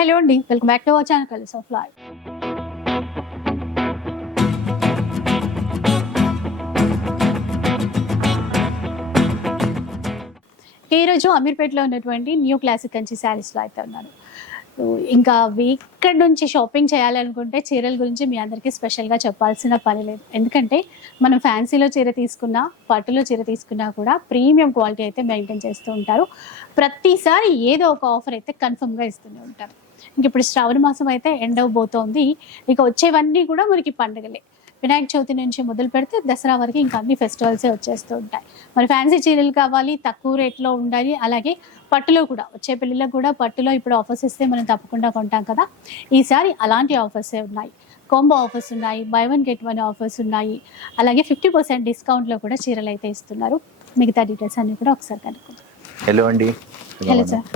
Hello అండి, welcome back to our channel colours of life. ఈరోజు అమీర్పేటలో ఉన్నటువంటి న్యూ క్లాసిక్ కంచి శారీస్లో అయితే ఉన్నాను. ఇంకా ఇక్కడ నుంచి షాపింగ్ చేయాలనుకుంటే చీరల గురించి మీ అందరికీ స్పెషల్గా చెప్పాల్సిన పని లేదు. ఎందుకంటే మనం ఫ్యాన్సీలో చీర తీసుకున్నా, పట్టులో చీర తీసుకున్నా కూడా ప్రీమియం క్వాలిటీ అయితే మెయింటైన్ చేస్తూ ఉంటారు. ప్రతిసారి ఏదో ఒక ఆఫర్ అయితే కన్ఫర్మ్గా ఇస్తూనే ఉంటారు. ఇంక ఇప్పుడు శ్రావణ మాసం అయితే ఎండ్ అవబోతోంది. ఇక వచ్చేవన్నీ కూడా మనకి పండుగలే. వినాయక చవితి నుంచి మొదలు పెడితే దసరా వరకు ఇంకా అన్ని ఫెస్టివల్సే వచ్చేస్తూ ఉంటాయి. మరి ఫ్యాన్సీ చీరలు కావాలి, తక్కువ రేట్లో ఉండాలి, అలాగే పట్టులో కూడా వచ్చే పెళ్ళిళ్ళకు కూడా పట్టులో ఇప్పుడు ఆఫర్స్ ఇస్తే మనం తప్పకుండా కొంటాం కదా. ఈసారి అలాంటి ఆఫర్సే ఉన్నాయి. కాంబో ఆఫర్స్ ఉన్నాయి, by one get one offers ఉన్నాయి, అలాగే 50% డిస్కౌంట్లో కూడా చీరలు అయితే ఇస్తున్నారు. మిగతా డీటెయిల్స్ అన్ని కూడా ఒకసారి కనుక్కుందాం. హలో అండి. Hello sir.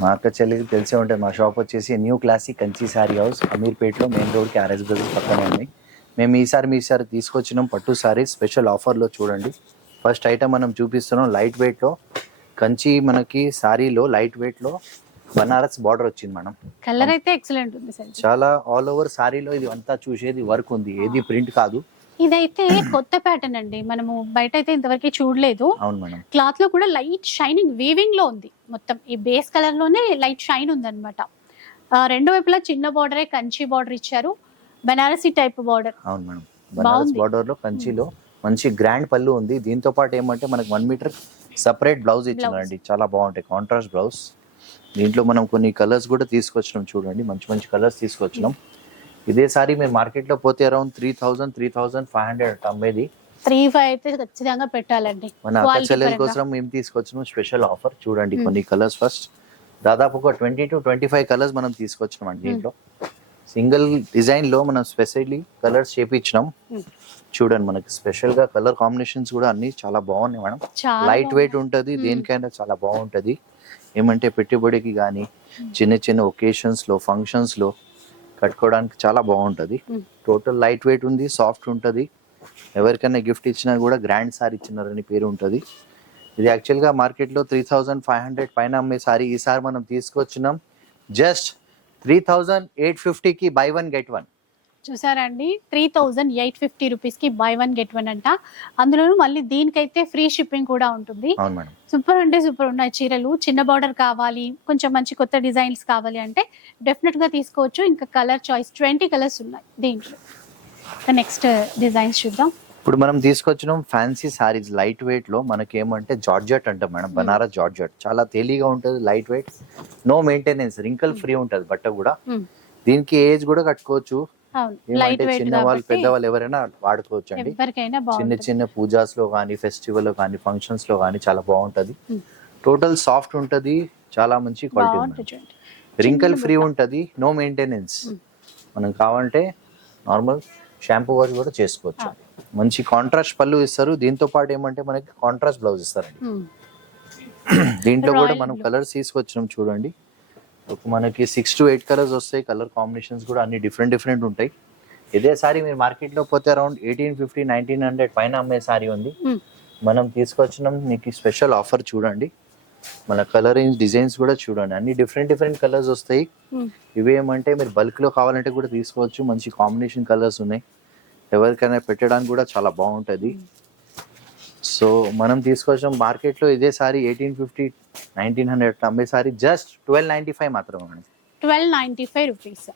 మా అక్క చెల్లికి తెలిసే ఉంటుంది. మా షాప్ వచ్చేసి new classic Kanchi sari house, అమీర్పేట్లో మెయిన్ రోడ్కి ఆర్ఎస్ బ్రదర్స్ పక్కనే ఉంది. మేము ఈసారి తీసుకొచ్చినాం పట్టు శారీ స్పెషల్ ఆఫర్లో. చూడండి, ఫస్ట్ ఐటమ్ మనం చూపిస్తున్నాం లైట్ వెయిట్లో కంచి. మనకి శారీలో లైట్ వెయిట్లో బనారస్ బార్డర్ వచ్చింది మేడం. కలర్ అయితే ఎక్సలెంట్ ఉంది సార్. చాలా ఆల్ ఓవర్ శారీలో ఇది అంతా చూసేది వర్క్ ఉంది, ఏది ప్రింట్ కాదు. ఇదైతే కొత్త ప్యాటర్న్ అండి, మనము బయట అయితే ఇంతవరకు చూడలేదు. అవును మేడం. క్లాత్ లో కూడా లైట్ షైనింగ్ వీవింగ్ లో ఉంది. మొత్తం ఈ బేస్ కలర్ లోనే లైట్ షైన్ ఉంది అనమాట. రెండు వైపులా చిన్న బార్డరే కంచి బార్డర్ ఇచ్చారు, బనారసి టైప్ బార్డర్. అవును మేడం. బనారస్ బార్డర్ లో కంచిలో మంచి గ్రాండ్ పళ్ళు ఉంది. దీంతో పాటు ఏమంటే మనకు 1 మీటర్ సపరేట్ బ్లౌజ్ ఇచ్చినారండి. చాలా బాగుంటాయి, కాంట్రాస్ట్ బ్లౌజ్. దీంట్లో మనం కొన్ని కలర్స్ కూడా తీసుకొచ్చినాం. చూడండి, మంచి మంచి కలర్స్ తీసుకొచ్చినాం. ఇదే సారీ మీరు మార్కెట్ లో పోతే అరౌండ్ 3,000-3,500 అమ్మేది. 3,500 అయితే ఖచ్చితంగా పెట్టాలండి. మన అక్క చెల్లెల కోసం మేము తీసుకొచ్చినాం స్పెషల్ ఆఫర్. చూడండి కొన్ని కలర్స్. ఫస్ట్ దాదాపు ఒక 20-25 కలర్స్ మనం తీసుకొచ్చినాం అండి. దీంట్లో సింగిల్ డిజైన్ లో మనం స్పెషల్లీ కలర్స్ చేపించినాం. చూడండి, మనకి స్పెషల్ గా కలర్ కాంబినేషన్స్ కూడా అన్ని చాలా బాగున్నాయి మేడం. లైట్ వెయిట్ ఉంటది, దేనికైనా చాలా బాగుంటది. ఏమంటే పెట్టుబడికి కానీ చిన్న చిన్న ఒకేషన్స్ లో, ఫంక్షన్స్ లో కట్టుకోవడానికి చాలా బాగుంటది. టోటల్ లైట్ వెయిట్ ఉంది, సాఫ్ట్ ఉంటది. ఎవరికైనా గిఫ్ట్ ఇచ్చినా కూడా గ్రాండ్ సారీ ఇచ్చినారని పేరు ఉంటది. ఇది యాక్చువల్ గా మార్కెట్ లో 3,500 పైన అమ్మే సారీ. ఈసారి మనం తీసుకొచ్చినాం జస్ట్ 3,850 కి బై వన్ గెట్ వన్. చూసారండి, 3,850 రూపీస్ కి బై వన్ గెట్ వన్ అంట. అందులోనూ మళ్ళీ దీనికైతే ఫ్రీ షిప్పింగ్ కూడా ఉంటుంది. అవును మేడం. సూపర్ అంటే సూపర్ ఉన్నాయి చీరలు. చిన్న బార్డర్ కావాలి, కొంచెం మంచి కొత్త డిజైన్స్ కావాలి అంటే డెఫినెట్ గా తీసుకోవచ్చు. ఇంకా కలర్ చాయిస్ 20 కలర్స్ ఉన్నాయి దీంట్లో. నెక్స్ట్ డిజైన్స్ చూద్దాం. ఇప్పుడు మనం తీసుకొచ్చినాం ఫ్యాన్సీ సారీస్ లైట్ వెయిట్ లో. మనకి ఏమంటే జార్జెట్ అంటాం మేడం, బనారస్ జార్జెట్. చాలా తేలిగా ఉంటది, light weight, no maintenance, wrinkle free ఉంటది బట్ట కూడా. దీనికి ఏజ్ కూడా కట్టుకోవచ్చు. చిన్న వాళ్ళు, పెద్దవాళ్ళు ఎవరైనా వాడుకోవచ్చు అండి. చిన్న చిన్న పూజాస్ లో కానీ, ఫెస్టివల్ లో కానీ, ఫంక్షన్స్ లో కానీ చాలా బాగుంటది. టోటల్ సాఫ్ట్ ఉంటది, చాలా మంచి క్వాలిటీ ఉంటుంది. రింకల్ ఫ్రీ ఉంటది, నో మెయింటెనెన్స్. మనం కావాలంటే నార్మల్ షాంపూ వాష్ కూడా చేసుకోవచ్చు. మంచి కాంట్రాస్ట్ పళ్ళు ఇస్తారు. దీంతో పాటు ఏమంటే మనకి కాంట్రాస్ట్ బ్లౌజ్ ఇస్తారండి. దీంట్లో కూడా మనం కలర్స్ తీసుకొచ్చినాం. చూడండి, మనకి 6 to 8 కలర్స్ వస్తాయి. కలర్ కాంబినేషన్స్ కూడా అన్ని డిఫరెంట్ ఉంటాయి. ఇదే సారీ మీరు మార్కెట్ లో పోతే అరౌండ్ 1,850-1,900 పైన అమ్మే సారీ ఉంది. మనం తీసుకొచ్చినాం మీకు స్పెషల్ ఆఫర్. చూడండి, మన కలరింగ్ డిజైన్స్ కూడా చూడండి, అన్ని డిఫరెంట్ కలర్స్ వస్తాయి. ఇవేమంటే మీరు బల్క్ లో కావాలంటే కూడా తీసుకోవచ్చు. మంచి కాంబినేషన్ కలర్స్ ఉన్నాయి, ఎవరికైనా పెట్టడానికి కూడా చాలా బాగుంటది. సో మనం తీసుకొచ్చాం మార్కెట్ లో ఇదే సారీ 1,850-1,900 అమ్మే సారీ జస్ట్ 1,295 మాత్రమే. 1,295 రూపీస్.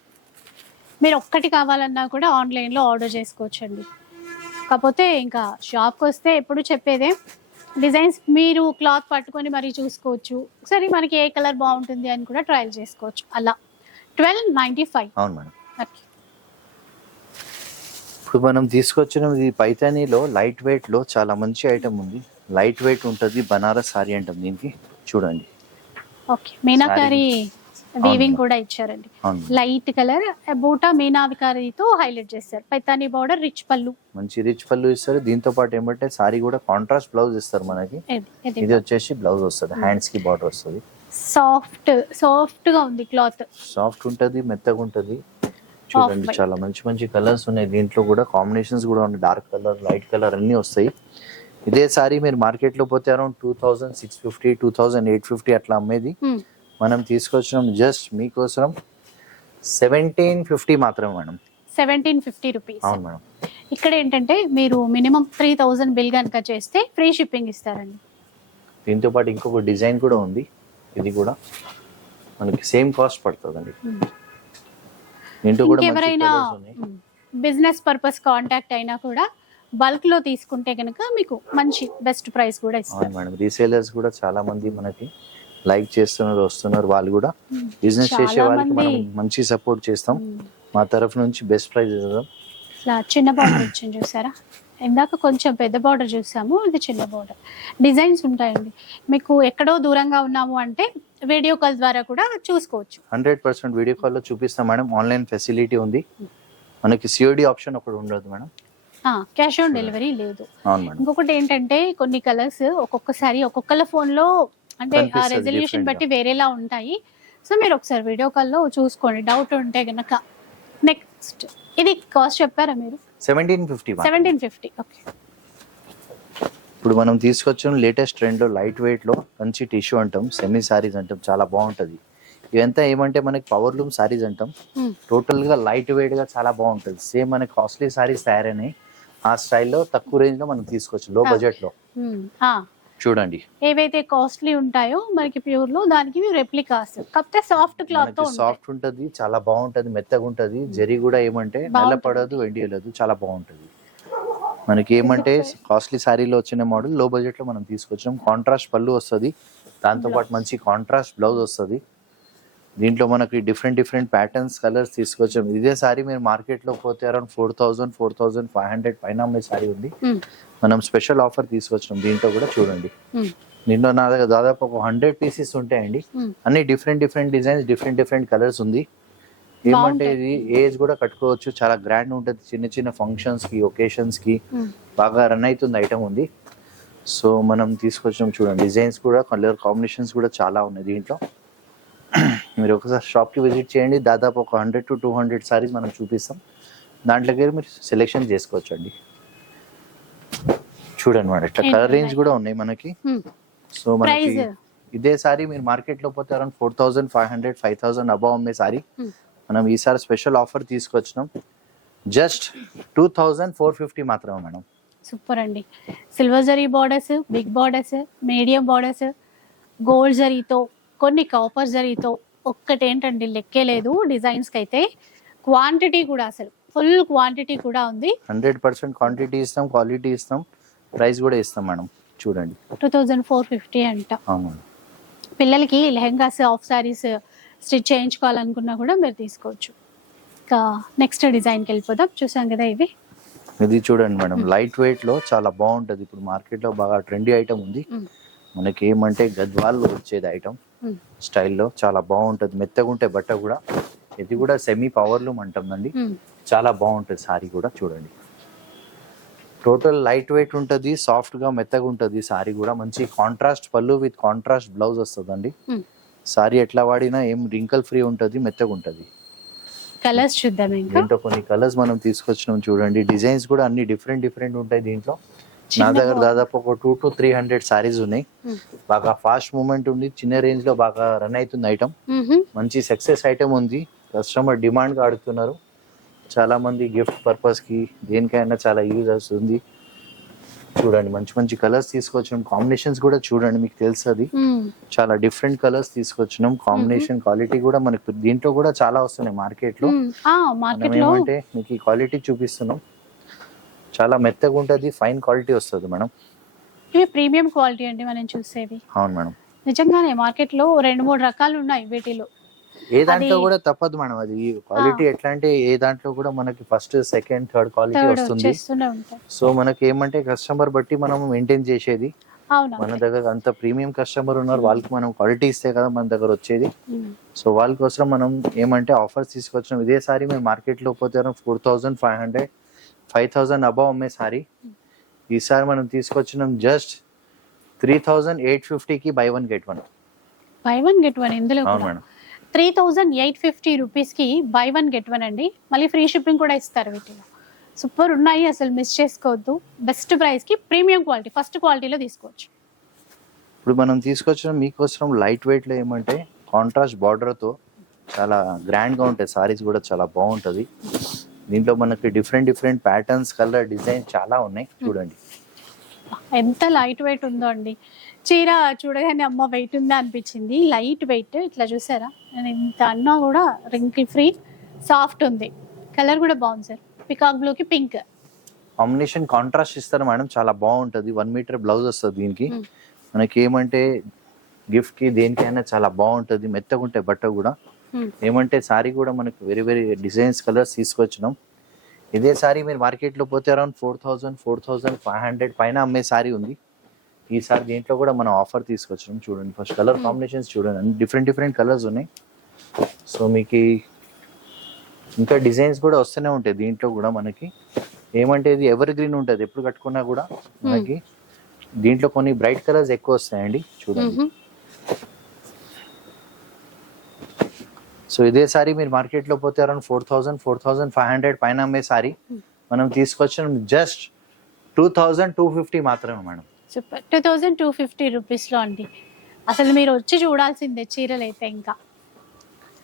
మీరు ఒక్కటి కావాలన్నా కూడా ఆన్లైన్ లో ఆర్డర్ చేసుకోవచ్చండి. కాకపోతే ఇంకా షాప్కి వస్తే ఎప్పుడు చెప్పేదే డిజైన్స్ మీరు క్లాత్ పట్టుకొని మరీ చూసుకోవచ్చు. సరే, మనకి ఏ కలర్ బాగుంటుంది అని కూడా ట్రయల్ చేసుకోవచ్చు. అలా 1,295. అవును మేడం. ఇప్పుడు మనం తీసుకొచ్చిన ఇది పైతానీలో లైట్ వెయిట్ లో చాలా మంచి ఐటమ్ ఉంది. లైట్ వెయిట్ ఉంటది, బనారస్ సారీ అంటాం దీనికి. చూడండి, ఓకే, మీనాకారి వీవింగ్ కూడా ఇచ్చారండి. లైట్ కలర్ బూటా మీనాకారితో హైలైట్ చేస్తారు. పైతానీ బార్డర్, రిచ్ పళ్ళు, మంచి రిచ్ పళ్ళు ఇస్తారు. దీంతో పాటు ఏమంటే సారీ కూడా కాంట్రాస్ట్ బ్లౌజ్ ఇస్తారు మనకి. ఇది వచ్చేసి బ్లౌజ్ వస్తుంది, హ్యాండ్స్ కి బార్డర్ వస్తుంది. సాఫ్ట్ గా ఉంది క్లాత్. సాఫ్ట్ ఉంటది, మెత్తగా ఉంటది. చూడండి, చాలా మంచి కలర్స్ ఉన్నాయి. దీంట్లో కూడా కాంబినేషన్స్ కూడా ఉన్నాయి. డార్క్ కలర్, లైట్ కలర్ అన్ని వస్తాయి. ఇదే సారీ మీరు మార్కెట్ లో పోతే అరౌండ్ 2,650-2,850 అట్లా అమ్మేది. మనం తీసుకొచ్చినాం జస్ట్ మీకోసం 1750 మాత్రమే మేడం. 1750 రూపీస్. అవును మేడం. ఇక్కడ ఏంటంటే మీరు మినిమం 3000 బిల్ కనుక చేస్తే ఫ్రీ షిప్పింగ్ ఇస్తారండి. దీంతో పాటు ఇంకొక డిజైన్ కూడా ఉంది, ఇది కూడా మనకి సేమ్ కాస్ట్ పడుతుందండి. దీంట్లో కూడా మంచి ఎవరైనా colours ఉన్నాయి. బిజినెస్ పర్పస్ కాంటాక్ట్ అయినా కూడా బల్క్ లో తీసుకుంటే కనుక మీకు మంచి బెస్ట్ ప్రైస్ కూడా అవును ఇస్తారు. మేడం. రీసేలర్స్ కూడా చాలా మంది మనకి లైక్ చేస్తున్నారు, వస్తున్నారు. వాళ్ళు కూడా బిజినెస్ చాలా చేసే వాళ్ళకి మనం మంది. మంచి సపోర్ట్ చేస్తాం. మా తరఫు నుంచి బెస్ట్ ప్రైస్ ఇస్తాం. ఇట్లా చిన్న బార్డర్ వచ్చింది చూసారా, ఇందాక కొంచెం పెద్ద బార్డర్ చూసాము, ఇది చిన్న బార్డర్. డిజైన్స్ ఉంటాయండి, మీకు ఎక్కడో దూరంగా ఉన్నాము అంటే వీడియో కాల్ ద్వారా కూడా చూసుకోవచ్చు. 100% వీడియో కాల్లో చూపిస్తాం మేడం. ఆన్లైన్ ఫెసిలిటీ ఉంది మనకి. సిఓడి ఆప్షన్ ఒకటి ఉండదు మేడం. క్యాష్ ఆన్ డెలివరీ లేదు. అవును మేడం. ఇంకొకటి ఏంటంటే కొన్ని కలర్స్ ఒక్కొక్కసారి ఒక్కొక్కల ఫోన్ లో అంటే ఆ కనిపిస్తది రెజల్యూషన్ different బట్టి వేరేలా ఉంటాయి. సో మీరు ఒకసారి వీడియో కాల్లో చూసుకోండి, డౌట్ ఉంటే గనక. నెక్స్ట్ ఇది కాస్ట్ చెప్పారా మీరు? 1750 మాత్రమే. 1750. ఓకే. ఇప్పుడు మనం తీసుకొచ్చిన లేటెస్ట్ ట్రెండ్ లో లైట్ వెయిట్ లో మంచి టిష్యూ అంటాం, సెమీ సారీస్ అంటాం, చాలా బాగుంటది. ఇవంతా ఏమంటే మనకి పవర్ లూమ్ సారీస్ అంటాం. టోటల్ గా లైట్ వెయిట్ గా చాలా బాగుంటది. సేమ్ మనకి కాస్ట్లీ సారీస్ తయారైనాయి ఆ స్టైల్లో తక్కువ రేంజ్ లో మనం తీసుకోవచ్చు, లో బడ్జెట్ లో. చూడండి ఏవైతే కాస్ట్లీ ఉంటాయో మనకి ప్యూర్ లో దానికి రెప్లికాస్, కాకపోతే సాఫ్ట్ క్లాత్ తో సాఫ్ట్ ఉంటది, చాలా బాగుంటది, మెత్తగా ఉంటది. జరీ కూడా ఏమంటే నల్లపడదు, వెండియలేదు, చాలా బాగుంటది. మనకి ఏమంటే కాస్ట్లీ సారీలో వచ్చిన మోడల్ లో బడ్జెట్ లో మనం తీసుకొచ్చాం. కాంట్రాస్ట్ పళ్ళు వస్తుంది, దాంతో పాటు మంచి కాంట్రాస్ట్ బ్లౌజ్ వస్తుంది. దీంట్లో మనకి డిఫరెంట్ డిఫరెంట్ ప్యాటర్న్స్, కలర్స్ తీసుకొచ్చాం. ఇదే సారీ మీరు మార్కెట్ లో పోతే అరౌండ్ 4000, 4500 పైన అమ్మే సారీ ఉంది. మనం స్పెషల్ ఆఫర్ తీసుకొచ్చాం. దీంట్లో కూడా చూడండి, దీంట్లో నా దగ్గర దాదాపు ఒక 100 పీసెస్ ఉంటాయండి. అన్ని different different designs, different different colours ఉంది. ఏమంటే ఇది ఏజ్ కూడా కట్టుకోవచ్చు, చాలా గ్రాండ్ ఉంటుంది. చిన్న చిన్న ఫంక్షన్స్ కి, ఒకేషన్స్ కి బాగా రన్ అవుతుంది ఐటమ్ ఉంది. సో మనం తీసుకొచ్చాం చూడండి. డిజైన్స్ కూడా, కలర్ కాంబినేషన్స్ కూడా చాలా ఉన్నాయి దీంట్లో. మీరు ఒకసారి షాప్కి విజిట్ చేయండి. దాదాపు ఒక 100 to 200 సారీస్ మనం చూపిస్తాం. దాంట్లోకి మీరు సెలెక్షన్ చేసుకోవచ్చు అండి. చూడండి మేడం, ఇట్లా కలర్ రేంజ్ కూడా ఉన్నాయి మనకి. సో మనకి ఇదే సారీ మీరు మార్కెట్ లో పోతే అరౌండ్ 4500, 5000 అబౌవ్ అమ్మే సారీ మనం ఈసారి స్పెషల్ ఆఫర్ తీసుకొచ్చినాం. జస్ట్ 2450 మాత్రమే మేడం. సూపర్ అండి. Silver zari borders, big borders, medium borders, gold జరీతో, కొన్ని కాపర్ జరీతో, ఒక్కటేంటండి లెక్కే లేదు. డిజైన్స్ కి అయితే క్వాంటిటీ కూడా అసలు ఫుల్ క్వాంటిటీ కూడా ఉంది. 100% క్వాంటిటీ ఇస్తాం, క్వాలిటీ ఇస్తాం, ప్రైస్ కూడా ఇస్తాం మేడం. చూడండి 2450 అంట. అవును. పిల్లలకి లెహెంగాస్, ఆఫ్ సారీస్ స్టిచ్ చేయించుకోవాలనుకున్నా కూడా మీరు తీసుకోవచ్చు. ఇంకా నెక్స్ట్ డిజైన్కి వెళ్ళిపోదాం. చూసాం కదా ఇవి. ఇది చూడండి మేడం, లైట్ వెయిట్ లో చాలా బాగుంటది. ఇప్పుడు మార్కెట్ లో బాగా ట్రెండీ ఐటమ్ ఉంది. మనకి ఏమంటే గద్వాల్లో వచ్చేది ఐటమ్ స్టైల్లో, చాలా బాగుంటది. మెత్తగా ఉంటే బట్ట కూడా. ఇది కూడా సెమీ పవర్ లూమ్ అంటుందండి, చాలా బాగుంటది సారీ కూడా. చూడండి టోటల్ లైట్ వెయిట్ ఉంటుంది, సాఫ్ట్ గా మెత్తగా ఉంటుంది సారీ కూడా. మంచి కాంట్రాస్ట్ పళ్ళు విత్ కాంట్రాస్ట్ బ్లౌజ్ వస్తుందండి. సారీ ఎట్లా వాడినా ఏం రింకల్ ఫ్రీ ఉంటుంది, మెత్తగా ఉంటుంది. కలర్స్ చూద్దాం. దీంట్లో కొన్ని కలర్స్ మనం తీసుకొచ్చినాం చూడండి. డిజైన్స్ కూడా అన్ని డిఫరెంట్ డిఫరెంట్ ఉంటాయి దీంట్లో. నా దగ్గర దాదాపు ఒక 200 to 300 సారీస్ ఉన్నాయి. బాగా ఫాస్ట్ మూవ్మెంట్ ఉంది, చిన్న రేంజ్ లో బాగా రన్ అవుతుంది ఐటమ్. మంచి సక్సెస్ ఐటమ్ ఉంది, కస్టమర్ డిమాండ్ గా అడుగుతున్నారు. చాలా మంది గిఫ్ట్ పర్పస్ కి, దేనికైనా చాలా యూజ్ అవుతుంది. చూడండి మంచి మంచి కలర్స్ తీసుకొచ్చినాం. కాంబినేషన్స్ కూడా చూడండి, మీకు తెలుస్తుంది. చాలా డిఫరెంట్ కలర్స్ తీసుకొచ్చినాం. కాంబినేషన్ క్వాలిటీ కూడా మనకి దీంట్లో కూడా చాలా వస్తున్నాయి మార్కెట్ లో. ఏమంటే మీకు ఈ క్వాలిటీ చూపిస్తున్నాం. చాలా మెత్తగా ఉంటుంది, ఫైన్ క్వాలిటీ వస్తుంది మేడం. ఇవి ప్రీమియం క్వాలిటీ అండి మనం చూసేవి. అవును మేడం. నిజంగానే మార్కెట్ లో 2-3 రకాలు ఉన్నాయి వీటిలో. ఏ దాంట్లో కూడా తప్పదు మేడం. అది క్వాలిటీ ఎట్లా అంటే ఏ దాంట్లో కూడా మనకి ఫస్ట్, సెకండ్, థర్డ్ క్వాలిటీ వస్తుంది. సో మనకి ఏమంటే కస్టమర్ బట్టి మనం మెయింటైన్ చేసేది. మన దగ్గర అంత ప్రీమియం కస్టమర్ ఉన్నారు, వాళ్ళకి మనం క్వాలిటీ ఇస్తే కదా మన దగ్గర వచ్చేది. సో వాళ్ళ కోసం మనం ఏమంటే ఆఫర్స్ తీసుకొచ్చినాం. ఇదే సారీ మేము మార్కెట్ లో పోతే 4500, 5000 అబౌవ్ అమ్మే సారీ ఈసారి మనం తీసుకొచ్చినాం జస్ట్ 3850కి buy one get one. Buy one get one ఇందులో. అవును మేడం. 3850 రూపీస్కి బై వన్ గెట్ వన్ అండి. మళ్ళీ ఫ్రీ షిప్పింగ్ కూడా ఇస్తారు వీటిలో. సూపర్ ఉన్నాయి, అసలు మిస్ చేసుకోవద్దు. బెస్ట్ ప్రైస్కి ప్రీమియం క్వాలిటీ, ఫస్ట్ క్వాలిటీలో తీసుకోవచ్చు. ఇప్పుడు మనం తీసుకొచ్చిన మీకోసం లైట్ వెయిట్ లో ఏమంటే కాంట్రాస్ట్ బార్డర్ తో చాలా గ్రాండ్ గా ఉంటాయి సారీస్ కూడా చాలా బాగుంటది. దీంట్లో మనకి different different patterns colour design చాలా ఉన్నాయి చూడండి. ఎంత లైట్ వెయిట్ ఉందో అండి. చీర చూడగానే అమ్మ వెయిట్ ఉందా అనిపించింది. లైట్ వెయిట్ ఇట్లా చూసారా, నేను ఇంత అన్నా కూడా రింకిల్ ఫ్రీ, సాఫ్ట్ ఉంది. కలర్ కూడా బాగుంది సార్, పికాక్ బ్లూ కి పింక్ కాంబినేషన్ కాంట్రాస్ట్ ఇస్తారు మేడం, చాలా బాగుంటది. 1 మీటర్ బ్లౌజ్ వస్తుంది దీనికి. మనకి ఏమంటే గిఫ్ట్ కి దేనికైనా చాలా బాగుంటది. మెత్తగా ఉంటాయి బట్ట కూడా. ఏమంటే సారీ కూడా మనకి వెరీ వెరీ డిజైన్స్ కలర్స్ తీసుకొచ్చినాం. ఇదే సారీ మీరు మార్కెట్ లో పోతే అరౌండ్ 4000 4500 పైన అమ్మే సారీ ఉంది. ఈసారి దీంట్లో కూడా మనం ఆఫర్ తీసుకొచ్చినాం. చూడండి ఫస్ట్ కలర్ కాంబినేషన్స్ చూడండి, అన్ని డిఫరెంట్ డిఫరెంట్ కలర్స్ ఉన్నాయి. సో మీకు ఇంకా డిజైన్స్ కూడా వస్తూనే ఉంటాయి దీంట్లో కూడా. మనకి ఏమంటే ఇది ఎవర్ గ్రీన్ ఉంటుంది, ఎప్పుడు కట్టుకున్నా కూడా మనకి. దీంట్లో కొన్ని బ్రైట్ కలర్స్ ఎక్కువ వస్తాయండి చూడండి. సో ఇదే సారీ మీరు మార్కెట్ లో పోతే అరౌండ్ 4000 4500 పైన అమ్మే సారీ మనం తీసుకొచ్చిన జస్ట్ 2250 మాత్రమే మేడం. సూపర్, 2250 రూపీస్ లో అండి. అసలు మీరు వచ్చి చూడాల్సిందే చీరలు అయితే. ఇంకా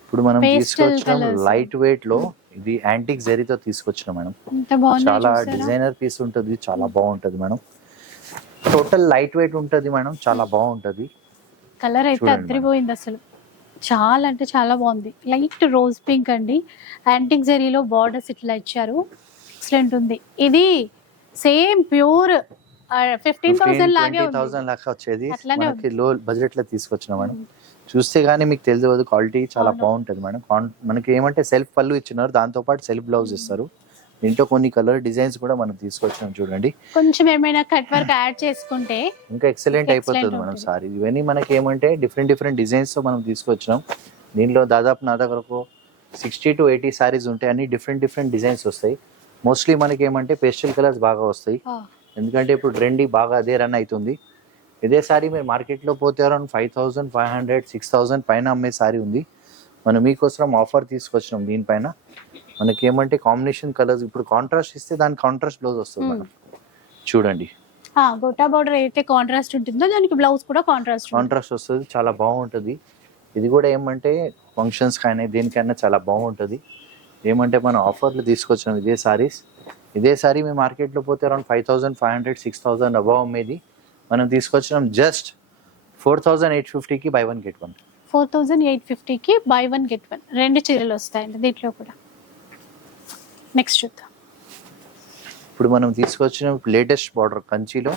ఇప్పుడు మనం Pastel తీసుకొచ్చిన colours. లైట్ వెయిట్ లో ఇది యాంటిక్ జరీతో తీసుకొచ్చిన మేడం. ఎంత బాగుంది, చాలా డిజైనర్ పీస్ ఉంటుంది, చాలా బాగుంటది మేడం. టోటల్ లైట్ వెయిట్ ఉంటది మేడం, చాలా బాగుంటది. కలర్ అయితే చూడండి అదిరిపోయింది అసలు. చాలా అంటే చాలా బాగుంది. లైట్ రోజ్ పింక్ అండి, యాంటిక్ జరీలో బార్డర్స్ ఇట్లా ఇచ్చారు. ఎక్సలెంట్ ఉంది. ఇది సేమ్ ప్యూర్ 15,000 లాగే ఉంది. 20,000 లాగా వచ్చేది. అట్లానే మనకి లో బడ్జెట్ లో తీసుకొచ్చిన మేడం. చూస్తే గానీ మీకు తెలియదు, క్వాలిటీ చాలా బాగుంటది మేడం. మనకి ఏమంటే సెల్ఫ్ పళ్ళు ఇచ్చినారు, దాంతో పాటు సెల్ఫ్ బ్లౌజ్ ఇస్తారు. దీంట్లో కొన్ని కలర్ డిజైన్స్ కూడా మనం తీసుకొచ్చాం చూడండి. కొంచెం ఏమైనా కట్ వర్క్ యాడ్ చేసుకుంటే ఇంకా ఎక్సలెంట్ అయిపోతుంది మేడం సారీ. ఇవన్నీ మనకి ఏమంటే డిఫరెంట్ డిఫరెంట్ డిజైన్స్ తో మనం తీసుకొచ్చినాం. దీనిలో దాదాపు నా దగ్గర 60 to 80 సారీస్ ఉంటాయి. అన్ని డిఫరెంట్ డిఫరెంట్ డిజైన్స్ వస్తాయి. మోస్ట్లీ మనకి ఏమంటే పేస్టల్ కలర్స్ బాగా వస్తాయి, ఎందుకంటే ఇప్పుడు ట్రెండీ బాగా అదే రన్ అవుతుంది. ఇదే సారీ మీరు మార్కెట్ లో పోతే అరౌండ్ 5500 6000 పైన అమ్మే సారీ ఉంది. మనం మీకోసం ఆఫర్ తీసుకొచ్చినాం. దీనిపైన మనకి ఏమంటే కాంబినేషన్ కలర్స్, ఇప్పుడు కాంట్రాస్ట్ ఇస్తే దాని కాంట్రాస్ట్ బ్లౌజ్ వస్తుంది మేడం. చూడండి గోటా బార్డర్ అయితే కాంట్రాస్ట్ ఉంటుందో దానికి బ్లౌజ్ కూడా కాంట్రాస్ట్ వస్తుంది, చాలా బాగుంటది. ఇది కూడా ఏమంటే ఫంక్షన్స్ కానీ దేనికైనా చాలా బాగుంటది. ఏమంటే మనం ఆఫర్లు తీసుకొచ్చినాం ఇదే సారీస్. ఇదే సారీ మీ మార్కెట్ లో పోతే అరౌండ్ 5500 6000 అబౌవ్ అమ్మేది మనం తీసుకొచ్చినాం జస్ట్ 4850 కి బై 1 గెట్ 1. 4850 కి బై 1 గెట్ 1 రెండు చీరలు వస్తాయండి దీంట్లో కూడా. నెక్స్ట్ చూద్దాం. ఇప్పుడు మనం తీసుకొచ్చిన లేటెస్ట్ బార్డర్, కంచిలో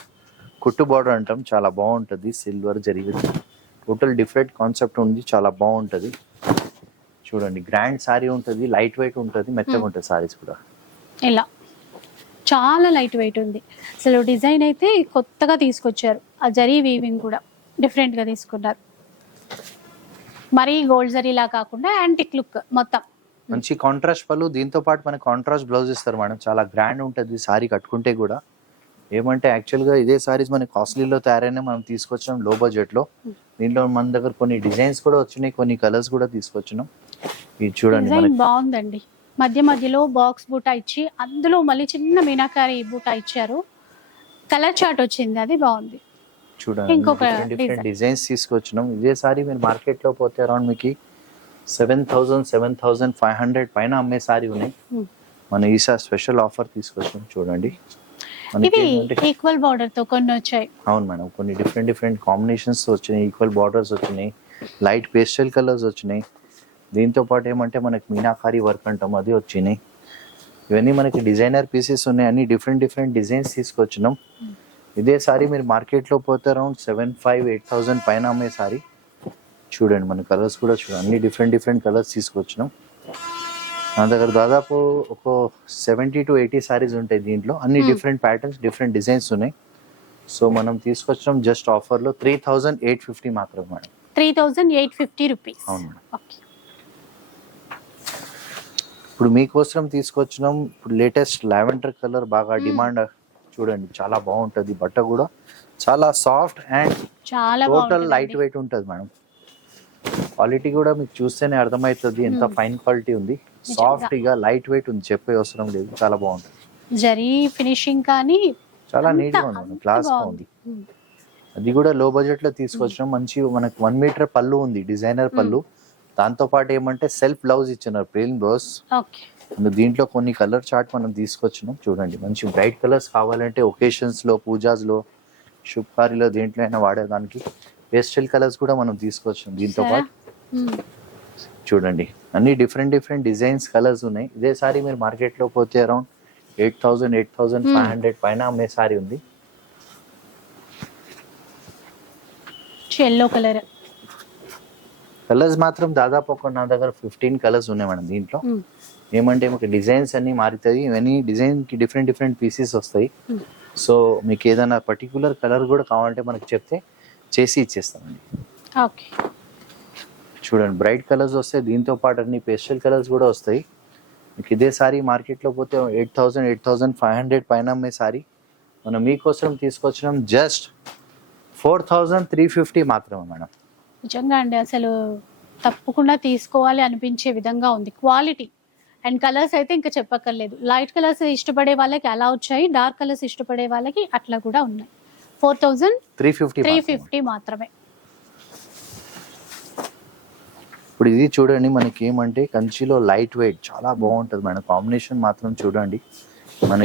కుట్టు బార్డర్ అంటాం, చాలా బాగుంటది. సిల్వర్ జరిగింది, టోటల్ డిఫరెంట్ కాన్సెప్ట్ ఉంది, చాలా బాగుంటది. చూడండి గ్రాండ్ సారీ ఉంటది, లైట్ వెయిట్ ఉంటది, మెత్తగా ఉంటుంది సారీస్ కూడా. ఇలా చాలా లైట్ వెయిట్ ఉంది. అసలు డిజైన్ అయితే కొత్తగా తీసుకొచ్చారు. ఆ జరీ వీవింగ్ కూడా డిఫరెంట్ గా తీసుకున్నారు. మరీ గోల్డ్ జరీలా కాకుండా యాంటిక్ లుక్ మొత్తం. మంచి కాంట్రాస్ట్ పళ్ళు, దీంతో పాటు మనకి కాంట్రాస్ట్ బ్లౌజ్ ఇస్తారు మేడం. చాలా గ్రాండ్ ఉంటుంది సారీ కట్టుకుంటే కూడా. ఏమంటే యాక్చువల్గా ఇదే సారీస్ మనకి కాస్ట్లీలో తయారైనా మనం తీసుకొచ్చినాం లో బడ్జెట్ లో. దీంట్లో మన దగ్గర కొన్ని డిజైన్స్ కూడా వచ్చినాయి, కొన్ని కలర్స్ కూడా తీసుకొచ్చినాం. ఇది చూడండి డిజైన్ బాగుందండి. మధ్య మధ్యలో బాక్స్ బూటా ఇచ్చి అందులో మళ్ళీ చిన్న మీనాకారి బూటా ఇచ్చారు. కలర్ చార్ట్ వచ్చింది, అది బాగుంది. చూడండి ఇంకొక డిఫరెంట్ డిజైన్స్ తీసుకొచ్చినాం. ఇదే సారీ మీరు మార్కెట్ లో పోతే అరౌండ్ మీకు 7000 7500 పైన అమ్మే సారీ ఉన్నాయి. మన ఈసారి స్పెషల్ ఆఫర్ తీసుకొచ్చాం చూడండి. ఇది ఈక్వల్ బార్డర్ తో కొన్ని వచ్చాయి. అవును మేడం, కొన్ని డిఫరెంట్ డిఫరెంట్ కాంబినేషన్స్ వచ్చినాయి, ఈక్వల్ బార్డర్స్ వచ్చినాయి, లైట్ పేస్టల్ కలర్స్ వచ్చినాయి. దీంతో పాటు ఏమంటే మనకి మీనాకారి వర్క్ అంటాం, అది వచ్చినాయి. ఇవన్నీ మనకి డిజైనర్ పీసెస్ ఉన్నాయి, అన్ని డిఫరెంట్ డిఫరెంట్ డిజైన్స్ తీసుకొచ్చినాం. ఇదే సారీ మీరు మార్కెట్ లో పోతే అరౌండ్ 7500 పైన అమ్మే సారీ. చూడండి మన కలర్స్ కూడా చూడండి, అన్ని డిఫరెంట్ డిఫరెంట్ కలర్స్ తీసుకొచ్చినాం. నా దగ్గర దాదాపు ఒక 70 to 80 సారీస్ ఉంటాయి. దీంట్లో అన్ని డిఫరెంట్ ప్యాటర్న్స్, డిఫరెంట్ డిజైన్స్ ఉన్నాయి. సో మనం తీసుకొచ్చినాం జస్ట్ ఆఫర్ లో 3850 మాత్రమే మేడం. 3850 రూపీస్. అవును మేడం. ఇప్పుడు మీకోసం తీసుకొచ్చినాం ఇప్పుడు లేటెస్ట్ లావెండర్ కలర్, బాగా డిమాండ్. చూడండి చాలా బాగుంటది, బట్ట కూడా చాలా సాఫ్ట్ అండ్ చాలా టోటల్ లైట్ వెయిట్ ఉంటది మేడం. క్వాలిటీ కూడా మీకు చూస్తేనే అర్థమవుతుంది ఎంత ఫైన్ క్వాలిటీ ఉంది. సాఫ్ట్ గా లైట్ వెయిట్ ఉంది, చెప్పే అవసరం లేదు, చాలా బాగుంటుంది. జరీ ఫినిషింగ్ కానీ చాలా నీట్ గా ఉంది, క్లాస్ గా ఉంది. అది కూడా లో బడ్జెట్ లో తీసుకొచ్చినాం. మంచి మనకు 1 మీటర్ పళ్ళు ఉంది, డిజైనర్ పళ్ళు. దాంతో పాటు ఏమంటే సెల్ఫ్ బ్లౌజ్ ఇచ్చినారు, ప్లెయిన్ బ్లౌజ్. ఓకే. దీంట్లో కొన్ని కలర్ చార్ట్ మనం తీసుకొచ్చినాం చూడండి. మంచి బ్రైట్ కలర్స్ కావాలంటే ఒకేషన్స్ లో, పూజాస్ లో, శుభకార్యలో దేంట్లో అయినా వాడేదానికి పేస్టల్ కలర్స్ కూడా మనం తీసుకొచ్చినాం దీంతో పాటు. చూడండి అన్ని డిఫరెంట్ డిజైన్స్ కలర్స్ ఉన్నాయి. ఇదే సారీ మీరు మార్కెట్ లో పోతే అరౌండ్ 8,000 8,500 పైన అమ్మే సారీ ఉంది. ఎల్లో కలర్ కలర్స్ మాత్రం దాదాపు ఒక నా దగ్గర 15 కలర్స్ ఉన్నాయి మేడం. దీంట్లో ఏమంటే మీకు డిజైన్స్ అన్ని మారుతాయి, ఇవన్నీ డిజైన్ కి డిఫరెంట్ పీసెస్ వస్తాయి. సో మీకు ఏదైనా పర్టికులర్ కలర్ కూడా కావాలంటే మనకు చెప్తే చేసి ఇచ్చేస్తామండి. ఓకే. చూడండి బ్రైట్ కలర్స్ వస్తాయి, దీంతో పాటు అన్ని పేస్టల్ కలర్స్ కూడా వస్తాయి. మీకు ఇదే సారీ మార్కెట్లో పోతే 8,000 8,500 పైన అమ్మే సారీ మనం మీకోసం తీసుకొచ్చినాం జస్ట్ 4,350 మాత్రమే మేడం. నిజంగా అండి అసలు తప్పకుండా తీసుకోవాలి అనిపించే విధంగా ఉంది క్వాలిటీ. అండ్ కలర్స్ అయితే ఇంకా చెప్పక్కర్లేదు. లైట్ కలర్స్ ఇష్టపడే వాళ్ళకి అలా వచ్చాయి, డార్క్ కలర్స్ ఇష్టపడే వాళ్ళకి అట్లా కూడా ఉన్నాయి. 4,350 మాత్రమే. ఇప్పుడు ఇది చూడండి మనకి ఏమంటే కంచిలో లైట్ వెయిట్ చాలా బాగుంటది మేడం. కాంబినేషన్ మాత్రం చూడండి.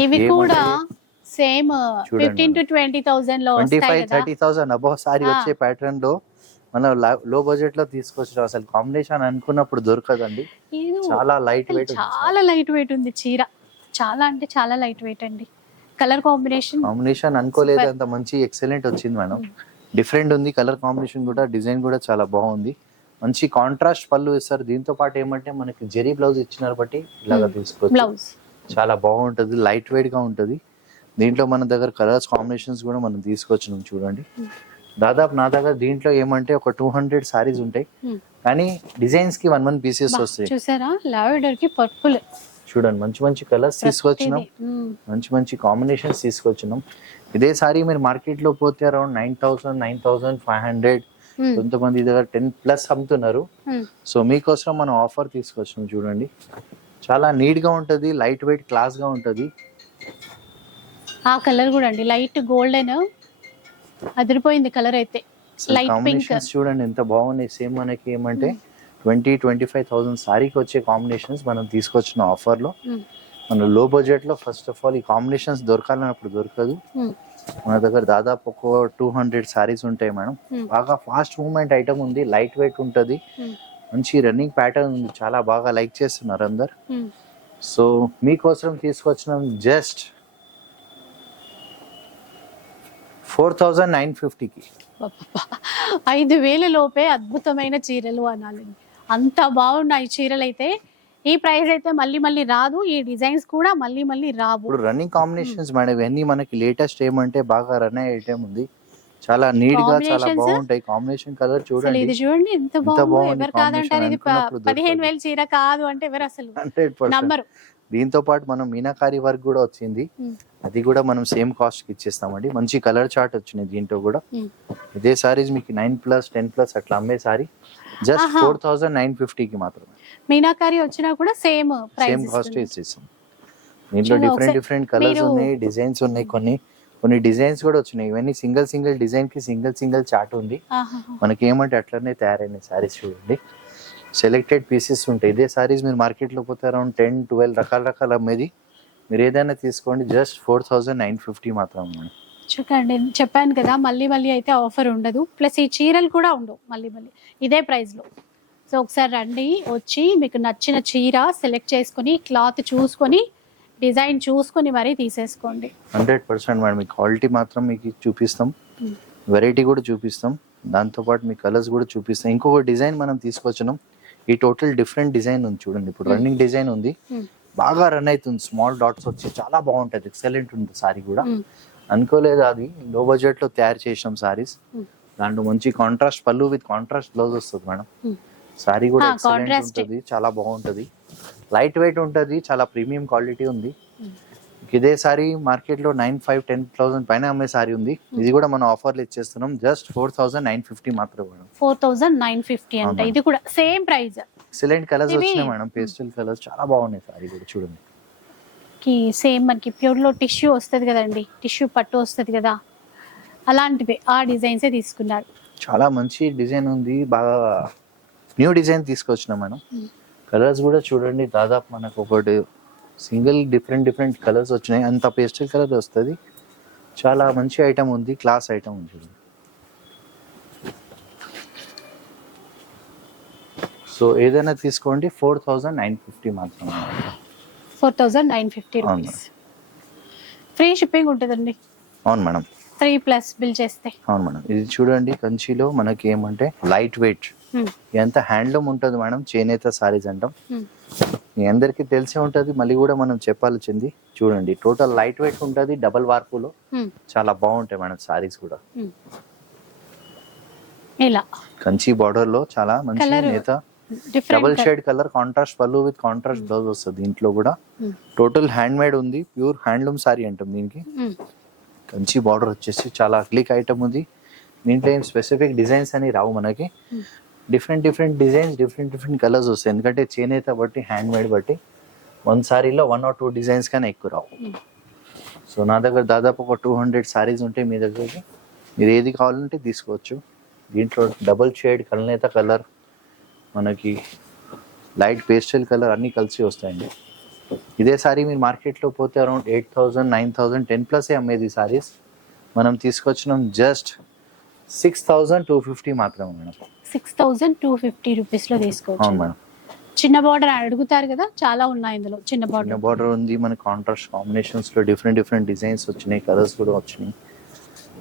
ఇవి కూడా సేమ్ 15,000 to 20,000 లో 25,000-30,000 అబౌవ్ సారీ వచ్చే ప్యాటర్న్ లో మనం లో బడ్జెట్ లో తీసుకొచ్చాం. అసలు కాంబినేషన్ అనుకున్నప్పుడు దొరకదండి. చాలా లైట్ వెయిట్, చాలా లైట్ వెయిట్ ఉంది చీర. చాలా అంటే చాలా లైట్ వెయిట్ అండి. కలర్ కాంబినేషన్ అనుకోలేదు అంత మంచి ఎక్సలెంట్ వచ్చింది మేడం. డిఫరెంట్ ఉంది కలర్ కాంబినేషన్ కూడా, డిజైన్ కూడా చాలా బాగుంది. మంచి కాంట్రాస్ట్ పళ్ళు ఇస్తారు. దీంతో పాటు ఏమంటే మనకి జెరీ బ్లౌజ్ ఇచ్చినారు బట్టి ఇలాగా తీసుకోవచ్చు. చాలా బాగుంటది, లైట్ వెయిట్ గా ఉంటది. దీంట్లో మన దగ్గర కలర్స్ కాంబినేషన్స్ కూడా మనం తీసుకొచ్చినాం చూడండి. దాదాపు నా దగ్గర దీంట్లో ఏమంటే ఒక 200 సారీస్ ఉంటాయి, కానీ డిజైన్స్ కి 1 పీసెస్ వస్తాయి. చూసారా లావెండర్ కి పర్పుల్ చూడండి మంచి కలర్స్ తీసుకొచ్చినాం, మంచి కాంబినేషన్స్ తీసుకొచ్చినాం. ఇదే సారీ మీరు మార్కెట్ లో పోతే అరౌండ్ 9,000 9,500, కొంతమంది దగ్గర 10+ అమ్ముతున్నారు. సో మీకోసం మనం ఆఫర్ తీసుకొచ్చినాం చూడండి. చాలా నీట్ గా ఉంటది, లైట్ వెయిట్ క్లాస్ గా ఉంటది. ఆ కలర్ కూడా అండి లైట్ గోల్డెన్ అదిరిపోయింది కలర్ అయితే. లైట్ పింక్ చూడండి ఎంత బాగున్నాయి. సేమ్ మనకి ఏమంటే 20,000-25,000 సారీకి వచ్చే కాంబినేషన్స్ మనం తీసుకొచ్చిన ఆఫర్ లో. మన లో బడ్జెట్ లో ఫస్ట్ ఆఫ్ ఆల్ ఈ కాంబినేషన్స్ దొరకాలన్నప్పుడు దొరకదు. మన దగ్గర దాదాపు ఒక 200 సారీస్ ఉంటాయి మేడం. బాగా ఫాస్ట్ మూవ్మెంట్ ఐటమ్ ఉంది, లైట్ వెయిట్ ఉంటది, మంచి రన్నింగ్ ప్యాటర్న్ ఉంది. చాలా బాగా లైక్ చేస్తున్నారు అందరు. సో మీకోసం తీసుకొచ్చినాం జస్ట్ 4,950కి. 5,000 లోపే అద్భుతమైన చీరలు అనాలండి. అంత బాగున్నాయి చీరలు అయితే. ఈ ప్రైస్ అయితే మళ్ళీ రాదు, ఈ డిజైన్స్ కూడా మళ్ళీ రావు. ఇప్పుడు రన్నింగ్ కాంబినేషన్స్ మేడం ఇవన్నీ మనకి లేటెస్ట్ ఏమంటే బాగా రన్ అయ్యే ఐటమ్ ఉంది. చాలా నీట్ గా చాలా బాగుంటాయి. కాంబినేషన్ కలర్ చూడండి, ఇది చూడండి ఎంత బాగుంది. ఎవరు కాదంటారు ఇది 15,000 చీర కాదు అంటే ఎవరు అసలు 100% నమ్మరు. దీంతో పాటు మనం మీనాకారి వర్క్ కూడా వచ్చింది, అది కూడా మనం సేమ్ కాస్ట్ కి ఇచ్చేస్తామండి. మంచి కలర్ చార్ట్ వచ్చినాయి దీంట్లో కూడా. ఇదే సారీస్ మీకు 9+, 10+ అట్లా అమ్మే సారీ జస్ట్ 4,950కి మాత్రమే. మీనాకారి వచ్చినా కూడా సేమ్ కాస్ట్ ఇచ్చేస్తాం. దీంట్లో డిఫరెంట్ కలర్స్ ఉన్నాయి, డిజైన్స్ ఉన్నాయి. కొన్ని డిజైన్స్ కూడా వచ్చినాయి. ఇవన్నీ సింగిల్ డిజైన్ కి సింగిల్ చార్ట్ ఉంది. మనకి ఏమంటే అట్లనే తయారైన సారీస్ చూడండి. సెలెక్టెడ్ పీసెస్ ఉంటాయి. ఇదే సారీస్ మీరు మార్కెట్ లో పోతే అరౌండ్ 10-12 రకాల అమ్మేది. మీరు ఏదైనా తీసుకోండి జస్ట్ 4,950 మాత్రమే. చూడండి చెప్పాను కదా మళ్ళీ అయితే ఆఫర్ ఉండదు. ప్లస్ ఈ చీరలు కూడా ఉండవు మళ్ళీ ఇదే ప్రైస్ లో. సో ఒకసారి రండి, వచ్చి మీకు నచ్చిన చీర సెలెక్ట్ చేసుకుని, క్లాత్ చూసుకొని, డిజైన్ చూసుకొని మరీ తీసేసుకోండి. 100% మేడం. మీ క్వాలిటీ మాత్రం మీకు చూపిస్తాం, వెరైటీ కూడా చూపిస్తాం, దాంతో పాటు మీ కలర్స్ కూడా చూపిస్తాం. ఇంకొక డిజైన్ మనం తీసుకొచ్చినాం. ఈ టోటల్ డిఫరెంట్ డిజైన్ ఉంది చూడండి. ఇప్పుడు రన్నింగ్ డిజైన్ ఉంది, బాగా రన్ అవుతుంది. స్మాల్ డాట్స్ వచ్చి చాలా బాగుంటది, ఎక్సలెంట్ ఉంది సారీ కూడా. అనుకోలేదు అది లో బడ్జెట్ లో తయారు చేసాం సారీస్. దాంట్లో మంచి కాంట్రాస్ట్ పళ్ళు విత్ కాంట్రాస్ట్ బ్లౌజ్ వస్తుంది మేడం. సారీ కూడా ఎక్సలెంట్ ఉంటుంది, చాలా బాగుంటది, లైట్ వెయిట్ ఉంటది, చాలా ప్రీమియం క్వాలిటీ ఉంది. ఇదే సారీ మార్కెట్ లో 9,500-10,000 పైన అమ్మే సారీ ఉంది. ఇది కూడా మనం ఆఫర్లు ఇచ్చేస్తున్నాం జస్ట్ 4,950 మాత్రమే మేడం. 4,950 అంటే ఇది కూడా సేమ్ ప్రైస్. ఎక్సలెంట్ కలర్స్ వచ్చినాయి మేడం, పేస్టల్ కలర్స్ చాలా బాగున్నాయి. సారీ కూడా చూడండి సేమ్ మనకి ప్యూర్ లో టిష్యూ వస్తుంది కదండి, టిష్యూ పట్టు వస్తుంది కదా, అలాంటివి ఆ డిజైన్సే తీసుకున్నారు. చాలా మంచి డిజైన్ ఉంది, బాగా న్యూ డిజైన్ తీసుకొచ్చినాం మనం. కలర్స్ కూడా చూడండి, దాదాపు మనకు ఒకటి సింగిల్ డిఫరెంట్ కలర్స్ వచ్చినాయి, అంత పేస్టల్ కలర్ వస్తుంది. చాలా మంచి ఐటమ్ ఉంది, క్లాస్ ఐటమ్ ఉంది చూడండి. సో ఏదైనా తీసుకోండి, 4950 మాత్రమే. 4950 రూపీస్. ఫ్రీ షిప్పింగ్ ఉంటుందండి. అవును మేడం. 3+ బిల్ చేస్తే. అవును మేడం. ఇది చూడండి, కంచిలో మనకి ఏమంటే లైట్ వెయిట్, ఎంత హ్యాండ్లూమ్ ఉంటుంది మేడం, చేనేత సారీస్ అంటాం. మీ అందరికీ తెలిసే ఉంటుంది, మళ్ళీ కూడా మనం చెప్పాల్సింది. చూడండి, టోటల్ లైట్ వెయిట్ ఉంటుంది, డబల్ వార్పులో చాలా బాగుంటాయి మేడం సారీస్ కూడా. ఇలా కంచి బార్డర్ లో చాలా మంచి నేత డబల్ షేడ్ కలర్, కాంట్రాస్ట్ పళ్ళు విత్ కాంట్రాస్ట్ బ్లౌజ్ వస్తుంది. దీంట్లో కూడా టోటల్ హ్యాండ్ మేడ్ ఉంది, ప్యూర్ హ్యాండ్లూమ్ సారీ అంటాం దీనికి. కంచి బార్డర్ వచ్చేసి చాలా క్లిక్ ఐటమ్ ఉంది. దీంట్లో ఏం స్పెసిఫిక్ డిజైన్స్ అని రావు మనకి, డిఫరెంట్ డిజైన్స్, డిఫరెంట్ కలర్స్ వస్తాయి. ఎందుకంటే చేనేత బట్టి, హ్యాండ్ మేడ్ బట్టి వన్ సారీలో 1 or 2 డిజైన్స్ కానీ ఎక్కువ రావు. సో నా దగ్గర దాదాపు ఒక 200 సారీస్ ఉంటాయి. మీ దగ్గరికి మీరు ఏది కావాలంటే తీసుకోవచ్చు. దీంట్లో డబుల్ షేడ్ కలనేత కలర్, మనకి లైట్ పేస్టల్ కలర్ అన్నీ కలిసి వస్తాయండి. ఇదే సారీ మీరు మార్కెట్లో పోతే అరౌండ్ 8000, 9000, 10+ అమ్మేది సారీస్. మనం తీసుకొచ్చినాం జస్ట్ 6250 మాత్రమే మేడం. 6250 రూపీస్లో తీసుకోవచ్చు. అవును మేడం. చిన్న బార్డర్ అడుగుతారు కదా, చాలా ఉన్నాయి ఇందులో. చిన్న బార్డర్ ఉంది, మన కాంట్రాస్ట్ కాంబినేషన్స్ లో డిఫరెంట్ డిజైన్స్ వచ్చినాయి, కలర్స్ కూడా వచ్చినాయి.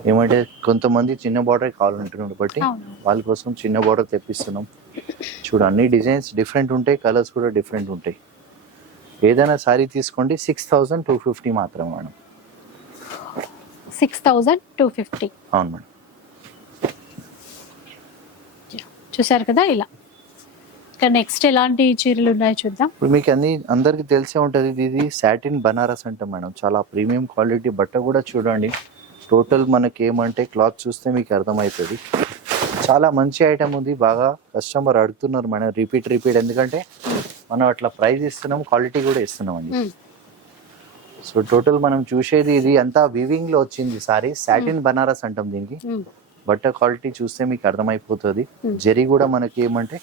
ఏమంటే కొంతమంది చిన్న బార్డర్ కావాలంటున్నారు, బట్టి వాళ్ళ కోసం చిన్న బార్డర్ తెప్పిస్తున్నాం. చూడు, అన్ని డిజైన్స్ డిఫరెంట్ ఉంటాయి, కలర్స్ కూడా డిఫరెంట్ ఉంటాయి. ఏదైనా సారీ తీసుకోండి, 6250 మాత్రమే మేడం. 6250. అవును మేడం. చూసారు కదా ఇలా. ఇక్కడ నెక్స్ట్ ఎలాంటి చీరలు ఉన్నాయో చూద్దాం. ఇప్పుడు మీకు అందరికి తెలిసే ఉంటుంది, ఇది సాటిన్ బనారస్ అంటాం మేడం. చాలా ప్రీమియం క్వాలిటీ బట్ట కూడా చూడండి. టోటల్ మనకి ఏమంటే క్లాత్ చూస్తే మీకు అర్థమవుతుంది. చాలా మంచి ఐటమ్ ఉంది, బాగా కస్టమర్ అడుగుతున్నారు మేడం, రిపీట్. ఎందుకంటే మనం అట్లా ప్రైస్ ఇస్తున్నాం, క్వాలిటీ కూడా ఇస్తున్నాం అండి. సో టోటల్ మనం చూసేది ఇది అంతా వీవింగ్ లో వచ్చింది సారీ. సాటిన్ బనారస్ అంటాం దీనికి. బట్ట క్వాలిటీ చూస్తే మీకు అర్థమైపోతుంది. జరీ కూడా మనకి ఏమంటే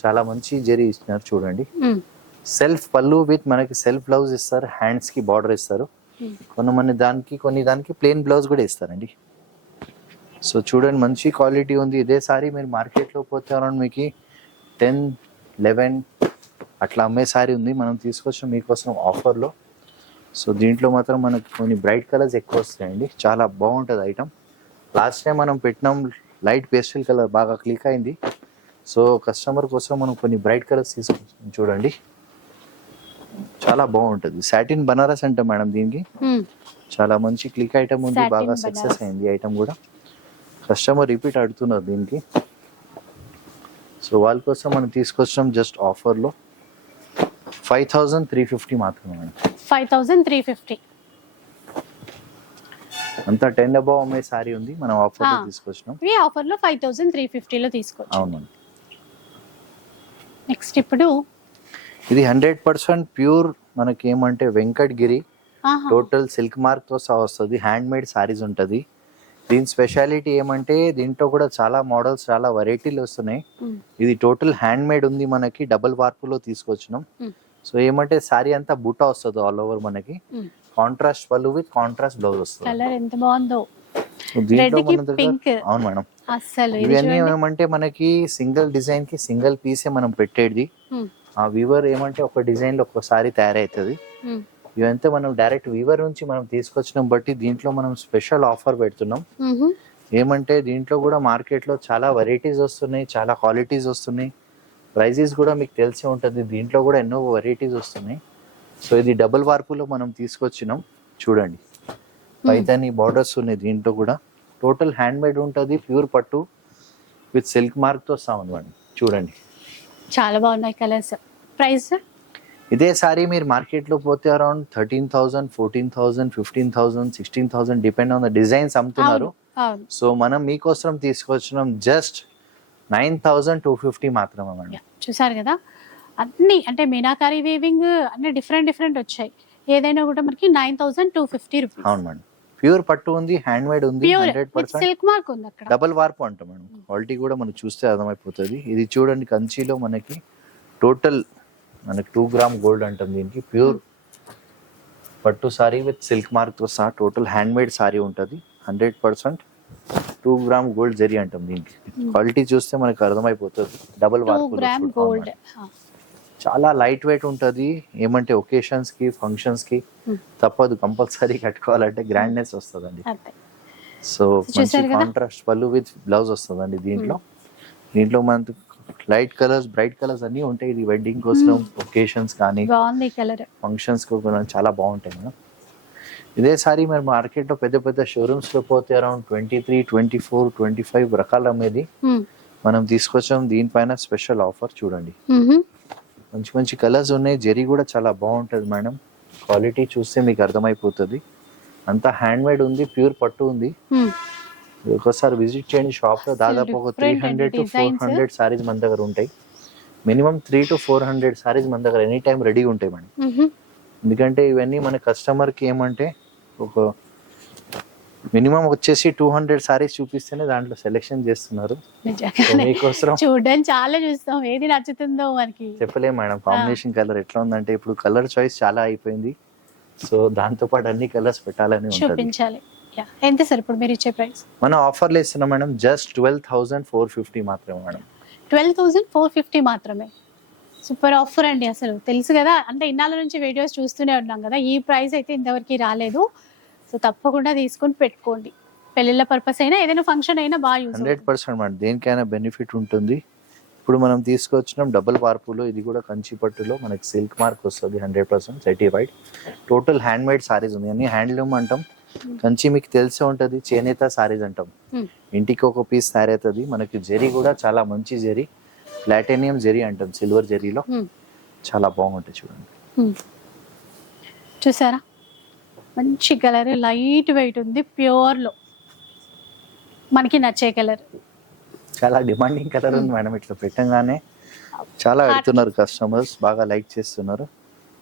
చాలా మంచి జరీ ఇస్తున్నారు చూడండి. సెల్ఫ్ పళ్ళు విత్ మనకి సెల్ఫ్ బ్లౌజ్ ఇస్తారు, హ్యాండ్స్ కి బార్డర్ ఇస్తారు. కొన్ని దానికి ప్లెయిన్ బ్లౌజ్ కూడా ఇస్తారండి. సో చూడండి, మంచి క్వాలిటీ ఉంది. ఇదే సారీ మీరు మార్కెట్లో పోతే అరౌండ్ మీకు 10, 11 అట్లా అమ్మే సారీ ఉంది. మనం తీసుకొచ్చిన మీకోసం ఆఫర్లో. సో దీంట్లో మాత్రం మనకి కొన్ని బ్రైట్ కలర్స్ ఎక్కువ వస్తాయండి, చాలా బాగుంటుంది ఐటమ్. లాస్ట్ టైం మనం పెట్టినాం లైట్ పేస్టల్ కలర్, బాగా క్లిక్ అయింది. సో కస్టమర్ కోసం మనం కొన్ని బ్రైట్ కలర్స్ తీసుకొచ్చాం చూడండి, చాలా బాగుంటుంది. సాటిన్ బనారస్ అంటాం మేడం దీనికి. చాలా మంచి క్లిక్ ఐటమ్ ఉంది, బాగా సక్సెస్ అయింది ఐటమ్ కూడా. కస్టమర్ రిపీట్ అడుగుతున్నారు దీనికి. సో వాళ్ళ కోసం మనం తీసుకొచ్చాం జస్ట్ ఆఫర్లో 5350 మాత్రమే మేడం. 5350. అంతా 10 above అమ్మే సారీ ఉంది, మనం ఆఫర్లో తీసుకొచ్చినాం. ఈ ఆఫర్లో 5350లో తీసుకోవచ్చు. అవును. నెక్స్ట్ ఇప్పుడు ఇది 100% ప్యూర్ మనకి ఏమంటే వెంకటగిరి, టోటల్ సిల్క్ మార్క్ తో సహా వస్తుంది. హ్యాండ్ మేడ్ సారీస్ ఉంటుంది. దీని స్పెషాలిటీ ఏమంటే దీంట్లో కూడా చాలా మోడల్స్, చాలా వెరైటీలు వస్తున్నాయి. ఇది టోటల్ హ్యాండ్ మేడ్ ఉంది, మనకి డబుల్ వార్పులో తీసుకొచ్చినాం. సో ఏమంటే సారీ అంతా బుట్ట వస్తుంది ఆల్ ఓవర్, మనకి కాంట్రాస్ట్ పళ్ళు విత్ కాంట్రాస్ట్ బ్లౌజ్ వస్తుంది. కలర్ ఎంత బాగుందో, దీంట్లో మన దగ్గర. పింక్. అవును మేడం. అసలు ఇవన్నీ ఏమంటే మనకి సింగిల్ డిజైన్ కి సింగిల్ పీసే మనం పెట్టేది. ఆ వీవర్ ఏమంటే ఒక డిజైన్ లో ఒక్కసారి తయారవుతుంది. ఇవంతా మనం డైరెక్ట్ వీవర్ నుంచి మనం తీసుకొచ్చినాం, బట్టి దీంట్లో మనం స్పెషల్ ఆఫర్ పెడుతున్నాం. ఏమంటే దీంట్లో కూడా మార్కెట్ లో చాలా వెరైటీస్ వస్తున్నాయి, చాలా క్వాలిటీస్ వస్తున్నాయి. ప్రైజెస్ కూడా మీకు తెలిసి ఉంటుంది, దీంట్లో కూడా ఎన్నో వెరైటీస్ వస్తున్నాయి. సో ఇది డబుల్ వార్పులో మనం తీసుకొచ్చినాం చూడండి. పైతాని బార్డర్స్ ఉన్నాయి దీంట్లో కూడా. టోటల్ హ్యాండ్ మేడ్ ఉంటుంది, ప్యూర్ పట్టు విత్ సిల్క్ మార్క్ తో సౌండ్ చూడండి. చాలా బాగున్నాయి కలర్స్. ప్రైస్ ఇదే సారీ మీరు మార్కెట్లో పోతే around 13,000, 14,000, 15,000, 16,000 depend on the designs అమ్ముతున్నారు. సో మనం మీకోసం తీసుకొచ్చినాం జస్ట్ 9,250 మాత్రమే మేడం. చూసారు కదా, అన్ని అంటే మీనాకారి వీవింగ్ అన్ని డిఫరెంట్ వచ్చాయి. ఏదైనా కూడా మనకి 9,250 రూపీస్. అవును మేడం. ప్యూర్ పట్టు ఉంది, హ్యాండ్ మేడ్ ఉంది, ప్యూర్ 100% సిల్క్ మార్క్ ఉంది అక్కడ. డబల్ వార్పు అంటాం మేడం. క్వాలిటీ కూడా మనకు చూస్తే అర్థమైపోతుంది. ఇది చూడండి కంచిలో మనకి టోటల్ మనకి 2 గ్రామ్ గోల్డ్ అంటాం దీనికి. ప్యూర్ పట్టు సారీ విత్ సిల్క్ మార్క్ తో సహా టోటల్ హ్యాండ్ మేడ్ సారీ ఉంటుంది. 100% 2 గ్రామ్ గోల్డ్ జరీ అంటాం దీనికి. క్వాలిటీ చూస్తే మనకు అర్థమైపోతుంది. Double 2 warp gram gold. చాలా లైట్ వెయిట్ ఉంటుంది. ఏమంటే ఒకేషన్స్ కి ఫంక్షన్స్ కి తప్పదు, కంపల్సరీ కట్టుకోవాలంటే గ్రాండ్నెస్ వస్తుందండి. సో మంచి కాంట్రాస్ట్ పళ్ళు విత్ బ్లౌజ్ వస్తుందండి దీంట్లో. దీంట్లో మనకు లైట్ కలర్స్, బ్రైట్ కలర్స్ అన్ని ఉంటాయి. ఇది వెడ్డింగ్ కోసం, ఒకేషన్స్ కానీ బాగుంది కలర్, ఫంక్షన్స్ చాలా బాగుంటాయి మేడం. ఇదే సారీ మీరు మార్కెట్ లో పెద్ద పెద్ద షోరూమ్స్ లో పోతే అరౌండ్ 23, 24, 25 రకాల అమ్మేది. మనం తీసుకొచ్చాం దీనిపైన స్పెషల్ ఆఫర్. చూడండి మంచి మంచి కలర్స్ ఉన్నాయి. జరీ కూడా చాలా బాగుంటది మేడం. క్వాలిటీ చూస్తే మీకు అర్థమైపోతుంది. అంతా హ్యాండ్ మేడ్ ఉంది, ప్యూర్ పట్టు ఉంది. ఒకసారి విజిట్ చేయండి షాప్ లో. దాదాపు ఒక 300 to 400 సారీస్ మన దగ్గర ఉంటాయి. మినిమం 3 to 400 సారీస్ మన దగ్గర ఎనీ టైం రెడీగా ఉంటాయి మేడం. ఎందుకంటే ఇవన్నీ మన కస్టమర్ కి ఏమంటే ఒక మినిమం వచ్చేసి 200 సారీస్ చూపిస్తేనే దాంట్లో సెలెక్షన్ చేస్తున్నారు. మీకోసం చూడడానికి చాలా చూస్తాం, ఏది నచ్చుతుందో మనకి చెప్పలేం మేడం. కాంబినేషన్ కలర్ ఎట్లా ఉందంటే ఇప్పుడు కలర్ చాయిస్ చాలా అయిపోయింది. సో దాంతో పాటు అన్ని కలర్స్ పెట్టాలని చూపించాలి. ఎంత సార్ ఇప్పుడు మీరు ఇచ్చే ప్రైస్? మనం ఆఫర్లు ఇస్తున్నాం మేడం. జస్ట్ 12,450 మాత్రమే మేడం. 12,450 మాత్రమే. సూపర్ ఆఫర్ అండి. అసలు తెలుసు కదా, అంటే ఇన్నాళ్ళ నుంచి వీడియోస్ చూస్తూనే ఉన్నాం కదా, ఈ ప్రైస్ అయితే ఇంతవరకు రాలేదు. సో తప్పకుండా తీసుకొని పెట్టుకోండి. పెళ్ళిళ్ళ పర్పస్ అయినా ఏదైనా ఫంక్షన్ అయినా బాగా యూజ్ 100% మేడం. దేనికైనా బెనిఫిట్ ఉంటుంది. ఇప్పుడు మనం తీసుకొచ్చినాం డబుల్ వార్పులో. ఇది కూడా కంచి పట్టులో మనకి సిల్క్ మార్క్ వస్తుంది. 100% certified. Total hand made saris ఉంది. అన్ని హ్యాండ్లూమ్ అంటాం. కంచి మీకు తెలిసే ఉంటది, చేనేత సారీస్ అంటాం. ఇంటికి ఒక పీస్ సారీ అవుతుంది. మనకి జరీ కూడా చాలా మంచి జరీ, ప్లాటినియం జరీ అంటాం, సిల్వర్ జరీలో. చాలా బాగుంటుంది చూడండి. చూసారా మంచి కలర్, లైట్ వెయిట్ ఉంది, ప్యూర్ లో మనకి నచ్చే కలర్. చాలా డిమాండింగ్ కలర్ ఉంది మేడం. ఇట్లా పెట్టంగానే చాలా పెడుతున్నారు కస్టమర్స్, బాగా లైక్ చేస్తున్నారు.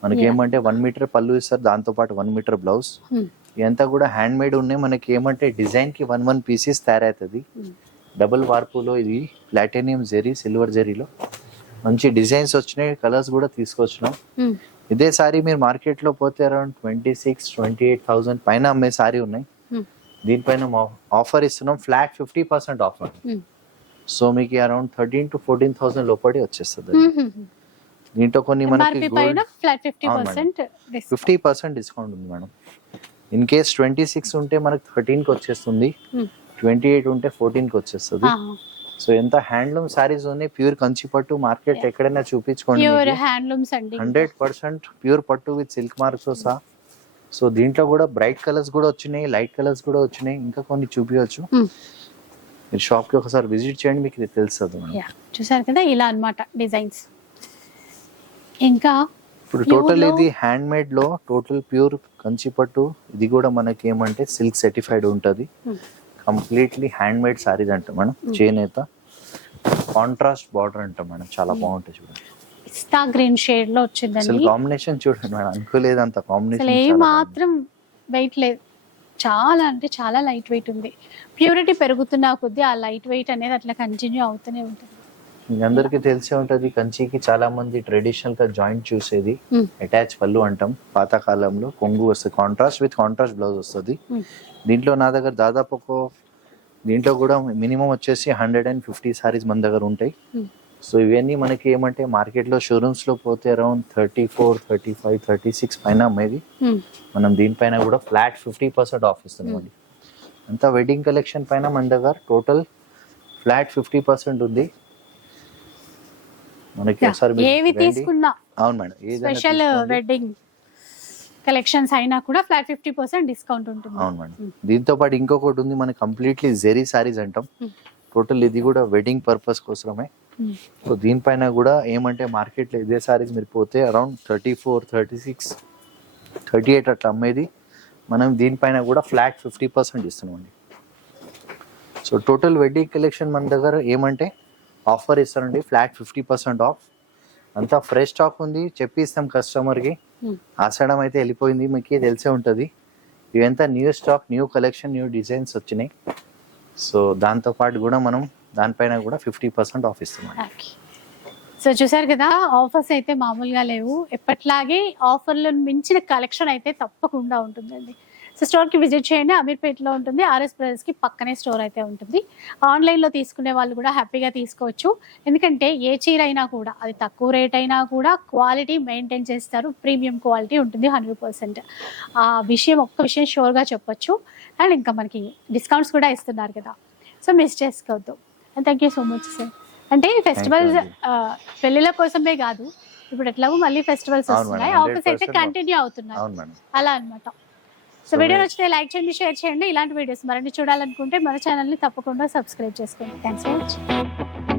మనకి ఏమంటే 1 మీటర్ పళ్ళు ఇస్తారు, దాంతో పాటు 1 మీటర్ బ్లౌజ్. ఇదంతా కూడా హ్యాండ్ మేడ్ ఉన్నాయి. మనకి ఏమంటే డిజైన్ కి 1 పీసెస్ తయారవుతుంది. డబుల్ వార్పులో ఇది ప్లాటినియం జరీ, సిల్వర్ జరీలో మంచి డిజైన్స్ వచ్చినాయి. కలర్స్ కూడా తీసుకొచ్చినాం. ఇదే సారీ మీరు మార్కెట్ లో పోతే అరౌండ్ 26,000-28,000 పైన అమ్మే సారీ ఉన్నాయి. దీనిపైన ఆఫర్ ఇస్తున్నాం, ఫ్లాట్ 50% ఆఫర్. సో మీకు అరౌండ్ 13,000 to 14,000 లోపడి వచ్చేస్తుంది. దీంట్లో కొన్ని మనకి 50% డిస్కౌంట్ ఉంది మేడం. ఇన్ కేస్ 26 ఉంటే మనకి 13కి వచ్చేస్తుంది, 28 ఉంటే 14కి వచ్చేస్తుంది. సో ఎంత హ్యాండ్లూమ్ సారీస్ ఉన్నాయి. ప్యూర్ కంచి పట్టు మార్కెట్ ఎక్కడైనా చూపించుకోండి. 100% ప్యూర్ పట్టు విత్ సిల్క్ మార్క్స్ సహా. సో దీంట్లో కూడా బ్రైట్ కలర్స్ కూడా వచ్చినాయి, లైట్ కలర్స్ కూడా వచ్చినాయి. ఇంకా కొన్ని చూపించవచ్చు. మీరు షాప్ కి ఒకసారి విజిట్ చేయండి, మీకు ఇది తెలుస్తుంది. చూసారు కదా ఇలా అన్నమాట డిజైన్స్. ఇంకా ఇప్పుడు టోటల్ ఇది హ్యాండ్ మేడ్ లో టోటల్ ప్యూర్ కంచి పట్టు. ఇది కూడా మనకి ఏమంటే సిల్క్ సర్టిఫైడ్ ఉంటది. కంప్లీట్లీ హ్యాండ్ మేడ్ సారీస్ అంటాం మేడం. చేనేత కాంట్రాస్ట్ బార్డర్ అంటాం మేడం. చాలా బాగుంటుంది చూడండి. పిస్తా గ్రీన్ షేడ్ లో వచ్చిందండి. అసలు కాంబినేషన్ చూడండి మేడం, అనుకోలేదు అంత కాంబినేషన్. అసలు ఏ మాత్రం వెయిట్ లేదు, చాలా అంటే చాలా లైట్ వెయిట్ ఉంది. ప్యూరిటీ పెరుగుతున్న కొద్దీ ఆ లైట్ వెయిట్ అనేది అట్లా కంటిన్యూ అవుతూనే ఉంటుంది. అందరికి తెలిసే ఉంటది, కంచికి చాలా మంది ట్రెడిషనల్ గా జాయింట్ చూసేది అటాచ్ పళ్ళు అంటాం. పాత కాలంలో కొంగు వస్తుంది, కాంట్రాస్ట్ విత్ కాంట్రాస్ట్ బ్లౌజ్ వస్తుంది. దీంట్లో నా దగ్గర దాదాపు దీంట్లో కూడా మినిమం వచ్చేసి 150 సారీస్ మన దగ్గర ఉంటాయి. సో ఇవన్నీ మనకి ఏమంటే మార్కెట్ లో షోరూమ్స్ లో పోతే అరౌండ్ 34, 35, 36 పైన అమ్మేది. మనం దీనిపైన కూడా ఫ్లాట్ 50% ఆఫ్ ఇస్తున్నాం. అంతా వెడ్డింగ్ కలెక్షన్ పైన మన దగ్గర టోటల్ ఫ్లాట్ 50% ఉంది. మనకి ఏవి తీసుకున్నా అవును మేడం, స్పెషల్ వెడ్డింగ్ కలెక్షన్స్ అయినా కూడా ఫ్లాట్ 50% డిస్కౌంట్ ఉంటుంది. అవును మేడం. దీంతో పాటు ఇంకొకటి ఉంది, మనకి కంప్లీట్లీ జెరీ సారీస్ అంటాం. టోటల్ ఇది కూడా వెడ్డింగ్ పర్పస్ కోసమే. సో దీనిపైన కూడా ఏమంటే మార్కెట్ లో ఇదే సారీస్ మీరు పోతే అరౌండ్ 34, 36, 38 అట్లా అమ్మేది. మనం దీనిపైన కూడా ఫ్లాట్ 50% ఇస్తున్నాం. సో టోటల్ వెడ్డింగ్ కలెక్షన్ మన దగ్గర ఏమంటే ఆఫర్ ఇస్తారండి, ఫ్లాట్ 50% ఆఫ్. అంతా ఫ్రెష్ స్టాక్ ఉంది, చెప్పిస్తాం కస్టమర్కి. ఆషాఢం అయితే వెళ్ళిపోయింది, మీకు తెలిసే ఉంటుంది. ఇవంతా new stock, new collection, new designs వచ్చినాయి. సో దాంతో పాటు కూడా మనం దానిపైన కూడా 50% ఆఫ్ ఇస్తున్నాం. సో చూసారు కదా, ఆఫర్స్ అయితే మామూలుగా లేవు. ఎప్పట్లాగే ఆఫర్లను మించిన కలెక్షన్ అయితే తప్పకుండా ఉంటుందండి. సో స్టోర్కి విజిట్ చేయండి. అమీర్పేటలో ఉంటుంది. ఆర్ఎస్ బ్రదర్స్కి పక్కనే స్టోర్ అయితే ఉంటుంది. ఆన్లైన్లో తీసుకునే వాళ్ళు కూడా హ్యాపీగా తీసుకోవచ్చు. ఎందుకంటే ఏ చీర అయినా కూడా అది తక్కువ రేట్ అయినా కూడా క్వాలిటీ మెయింటైన్ చేస్తారు. ప్రీమియం క్వాలిటీ ఉంటుంది 100%. ఆ విషయం ఒక్క విషయం షూర్గా చెప్పొచ్చు. అండ్ ఇంకా మనకి డిస్కౌంట్స్ కూడా ఇస్తున్నారు కదా, సో మిస్ చేసుకోవద్దు. And thank you so much sir. అంటే ఫెస్టివల్స్ పెళ్లిళ్ళ కోసమే కాదు, ఇప్పుడు ఎట్లాగో మళ్ళీ ఫెస్టివల్స్ వస్తున్నాయి, ఆఫర్స్ అయితే కంటిన్యూ అవుతున్నాయి అలా అన్నమాట. సో వీడియో నచ్చితే లైక్ చేయండి, షేర్ చేయండి. ఇలాంటి వీడియోస్ మరిన్ని చూడాలనుకుంటే మన ఛానల్ని తప్పకుండా సబ్స్క్రైబ్ చేసుకోండి. Thanks for watching.